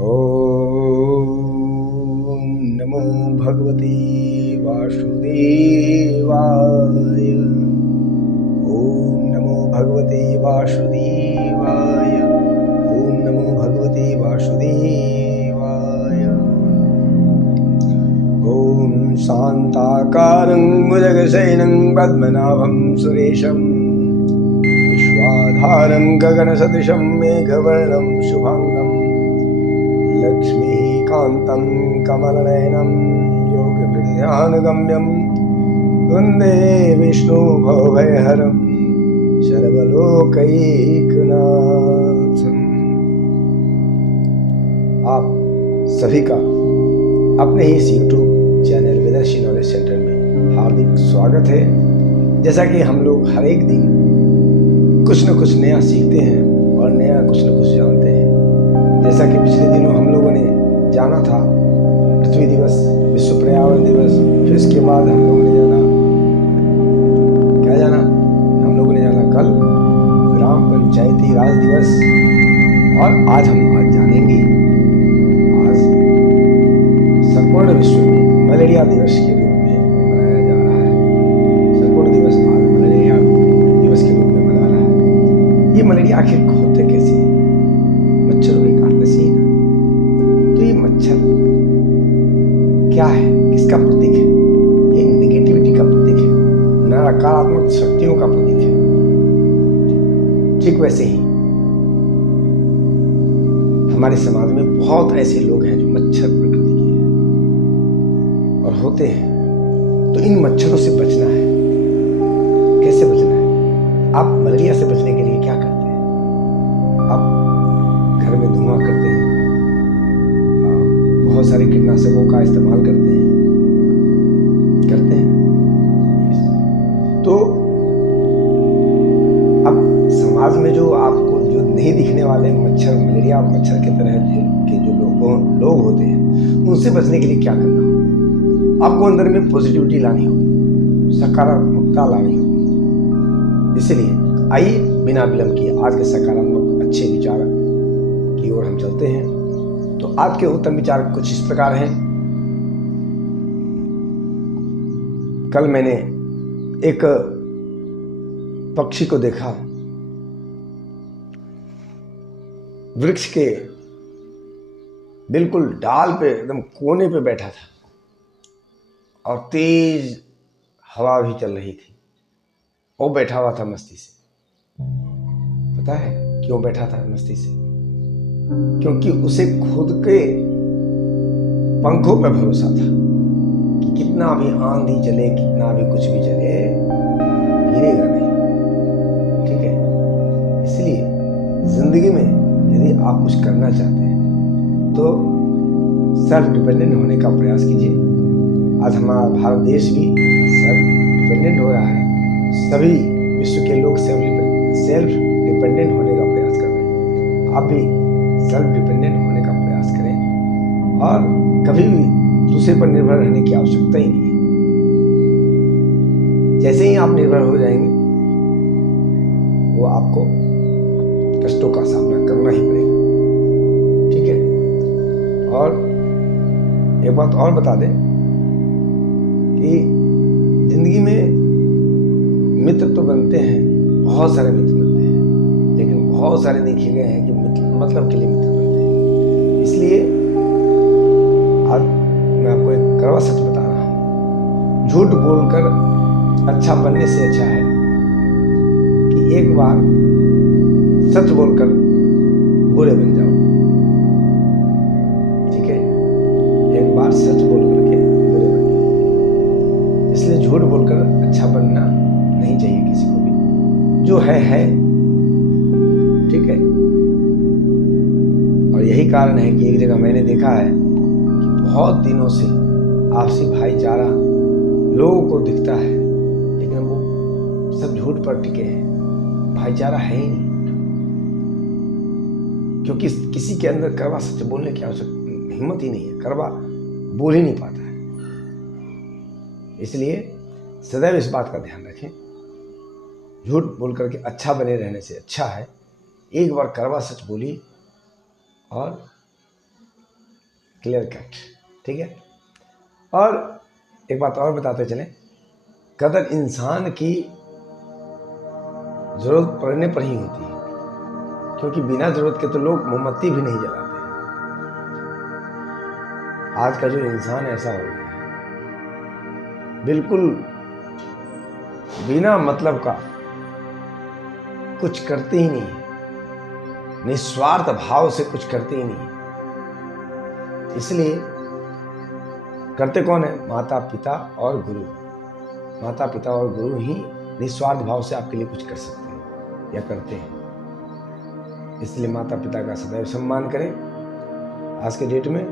ॐ नमो भगवते वासुदेवाय। ॐ नमो भगवते वासुदेवाय। ॐ नमो भगवते वासुदेवाय। ॐ शान्ताकारं भुजगशयनं पद्मनाभं सुरेशं विश्वाधारं गगनसदृशं मेघवर्णं शुभाङ्गं लक्ष्मीकान्तं कमलनयनं योगविद्यानुगम्यं वन्दे विष्णुभवभयहरं सर्वलोकैकनाथम्। आप सभी का अपने ही YouTube चैनल वेदर्शी नॉलेज सेंटर में हार्दिक स्वागत है। जैसा कि हम लोग हर एक दिन कुछ न कुछ नया सीखते हैं और नया कुछ न कुछ जानते हैं। जैसा कि पिछले दिनों हम लोगों ने जाना था पृथ्वी दिवस, विश्व पर्यावरण दिवस, फिर इसके बाद हम लोगों ने जाना हम लोगों ने जाना कल ग्राम पंचायती राज दिवस, और आज हम जानेंगे आज संपूर्ण विश्व में मलेरिया दिवस के रूप में मनाया जा रहा है। संपूर्ण दिवस आज मलेरिया दिवस के रूप में मना रहा है। ये मलेरिया आखिर होते कैसे हैं? मच्छरों के काटने से ही ना। तो ये मच्छर क्या है, किसका प्रतीक है? ये नेगेटिविटी का प्रतीक है, नकारात्मक शक्तियों का प्रतीक है। ठीक वैसे ही हमारे समाज में बहुत ऐसे लोग हैं जो मच्छर प्रकृति के हैं और होते हैं। तो इन मच्छरों से बचना है। कैसे बचना है? आप मलेरिया से बचने के लिए क्या करते हैं? आप घर में धुआं करते हैं, बहुत सारे कीटनाशकों का इस्तेमाल करते हैं। तो अब समाज में जो आपको जो नहीं दिखने वाले मच्छर, मलेरिया मच्छर के तरह के जो लोग होते हैं, उनसे बचने के लिए क्या करना होगा? आपको अंदर में पॉजिटिविटी लानी होगी, सकारात्मकता लानी होगी। इसलिए आइए बिना विलंब किए आज के सकारात्मक अच्छे विचार की ओर हम चलते हैं। तो आज के उत्तम विचार कुछ इस प्रकार हैं। कल मैंने एक पक्षी को देखा, वृक्ष के बिल्कुल डाल पे एकदम कोने पे बैठा था और तेज हवा भी चल रही थी। वो बैठा हुआ था मस्ती से। पता है क्यों बैठा था मस्ती से? क्योंकि उसे खुद के पंखों पर भरोसा था कि कितना भी आंधी चले, कितना भी कुछ भी चले, गिरेगा नहीं। ठीक है? इसलिए जिंदगी में यदि आप कुछ करना चाहते हैं तो सेल्फ डिपेंडेंट होने का प्रयास कीजिए। आज हमारा भारत देश भी सेल्फ डिपेंडेंट हो रहा है। सभी विश्व के लोग सेल्फ डिपेंडेंट होने का प्रयास कर रहे हैं। आप भी सेल्फ डिपेंडेंट होने का प्रयास करें और कभी भी दूसरे पर निर्भर रहने की आवश्यकता ही नहीं है। जैसे ही आप निर्भर हो जाएंगे, वो आपको कष्टों का सामना करना ही पड़ेगा। ठीक है? और एक बात और बता दें कि जिंदगी में मित्र तो बनते हैं, बहुत सारे मित्र बनते हैं, लेकिन बहुत सारे देखे गए हैं कि मतलब के लिए मित्र बनते हैं। इसलिए आज मैं आपको एक कड़वा सच बता रहा हूँ। झूठ बोलकर अच्छा बनने से अच्छा है कि एक बार सच बोलकर बुरे बन जाओ। ठीक है? एक बार सच बोल करके बुरे बन जाओ। इसलिए झूठ बोलकर अच्छा बनना नहीं चाहिए किसी को भी। जो है ठीक है? और यही कारण है कि एक जगह मैंने देखा है कि बहुत दिनों से आपसी भाईचारा लोगों को दिखता है, लेकिन वो सब झूठ पर टिके हैं। भाईचारा है ही नहीं, क्योंकि किसी के अंदर कड़वा सच बोलने की आवश्यकता हिम्मत ही नहीं है। कड़वा बोल ही नहीं पाता है। इसलिए सदैव इस बात का ध्यान रखें, झूठ बोल करके अच्छा बने रहने से अच्छा है एक बार कड़वा सच बोलिए और क्लियर कट। ठीक है, और एक बात और बताते चलें, कदर इंसान की जरूरत पड़ने पर ही होती है, क्योंकि बिना जरूरत के तो लोग मोमबत्ती भी नहीं जलाते। आज का जो इंसान ऐसा हो गया है, बिल्कुल बिना मतलब का कुछ करते ही नहीं है, निस्वार्थ भाव से कुछ करते ही नहीं है। इसलिए करते कौन है? माता पिता और गुरु। माता पिता और गुरु ही निस्वार्थ भाव से आपके लिए कुछ कर सकते हैं या करते हैं। इसलिए माता पिता का सदैव सम्मान करें। आज के डेट में,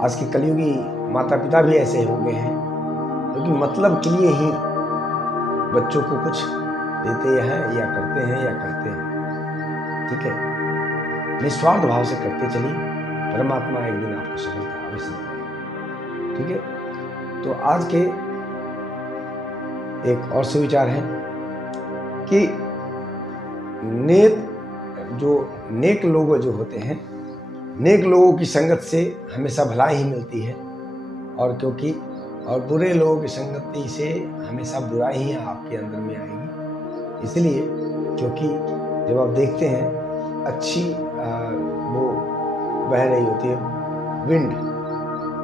आज के कलयुगी माता पिता भी ऐसे हो गए हैं, क्योंकि मतलब के लिए ही बच्चों को कुछ देते हैं या करते हैं या कहते हैं। ठीक है, निस्वार्थ भाव से करते चलिए, परमात्मा एक दिन आपको सफलता अवश्य देगा। ठीक है, तो आज के एक और सुविचार है कि नेक लोग जो होते हैं, नेक लोगों की संगत से हमेशा भलाई ही मिलती है, और बुरे लोगों की संगति से हमेशा बुराई ही आपके अंदर में आएगी। इसलिए क्योंकि जब आप देखते हैं अच्छी वो बह रही होती है, विंड,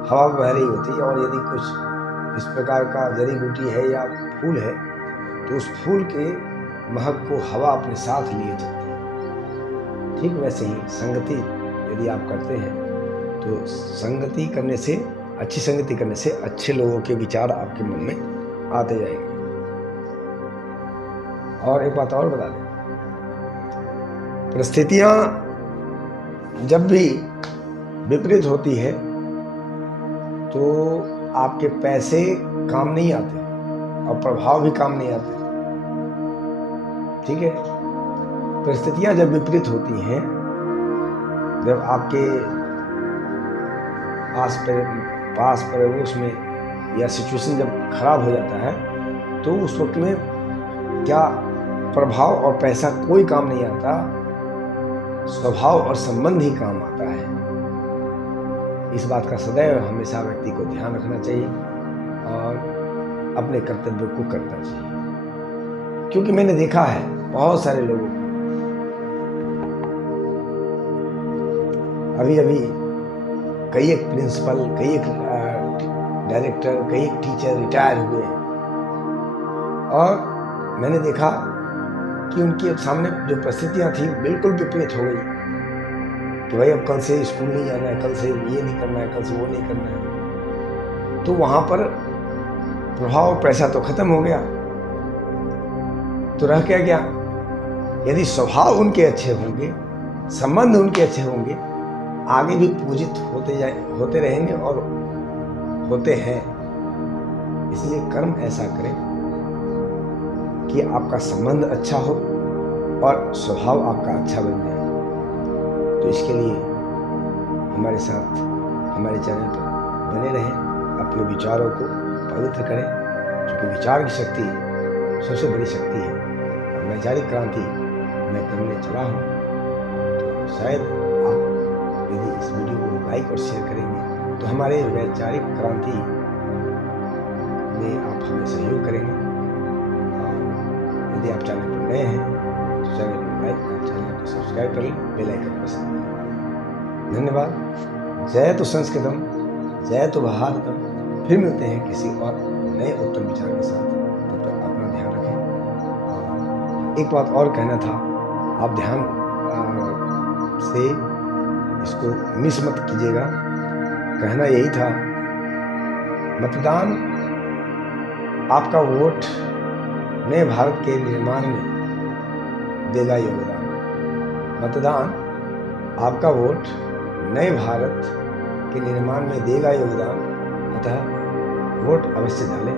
हवा बह रही होती है, और यदि कुछ इस प्रकार का जड़ी बूटी है या फूल है, तो उस फूल के महक को हवा अपने साथ लिए चलती है। ठीक वैसे ही संगति यदि आप करते हैं, तो संगति करने से, अच्छी संगति करने से अच्छे लोगों के विचार आपके मन में आते जाएंगे। और एक बात और बता दें, परिस्थितियां जब भी विपरीत होती है तो आपके पैसे काम नहीं आते और प्रभाव भी काम नहीं आते। ठीक है, परिस्थितियां जब विपरीत होती हैं, जब आपके पास पड़ोस में या सिचुएशन जब खराब हो जाता है, तो उस वक्त में क्या प्रभाव और पैसा कोई काम नहीं आता, स्वभाव और संबंध ही काम आता है। इस बात का सदैव हमेशा व्यक्ति को ध्यान रखना चाहिए और अपने कर्तव्य को करना चाहिए। क्योंकि मैंने देखा है बहुत सारे लोगों को, अभी कई एक प्रिंसिपल, कई एक डायरेक्टर, कई एक टीचर रिटायर हुए हैं, और मैंने देखा कि उनके सामने जो परिस्थितियां थी बिल्कुल विपरीत हो गई कि भाई अब कल से स्कूल नहीं जाना है, कल से ये नहीं करना है, कल से वो नहीं करना है। तो वहां पर प्रभाव पैसा तो खत्म हो गया, तो रह क्या गया? यदि स्वभाव उनके अच्छे होंगे, संबंध उनके अच्छे होंगे, आगे भी पूजित होते रहेंगे और होते हैं। इसलिए कर्म ऐसा करें कि आपका संबंध अच्छा हो और स्वभाव आपका अच्छा बन जाए। तो इसके लिए हमारे साथ, हमारे चैनल पर बने रहें, अपने विचारों को पवित्र करें, क्योंकि विचार की शक्ति सबसे बड़ी शक्ति है। और वैचारिक क्रांति मैं करने चला हूँ, तो शायद आप यदि इस वीडियो को लाइक और शेयर करेंगे तो हमारे वैचारिक क्रांति में आप हमें सहयोग करेंगे। और यदि आप चैनल पर नए हैं तो चैनल को लाइक करें, चैनल को सब्सक्राइब कर लें, बेल आइकन प्रेस करें। धन्यवाद। जय तो संस्कृतम, जय तो भारतम। फिर मिलते हैं किसी और नए उत्तम विचार के साथ। तब तक अपना ध्यान रखें। और एक बात और कहना था, आप ध्यान से इसको मिस मत कीजिएगा। कहना यही था, मतदान आपका वोट नए भारत के निर्माण में देगा योगदान। मतदान आपका वोट नए भारत के निर्माण में देगा योगदान। अतः वोट अवश्य डालें।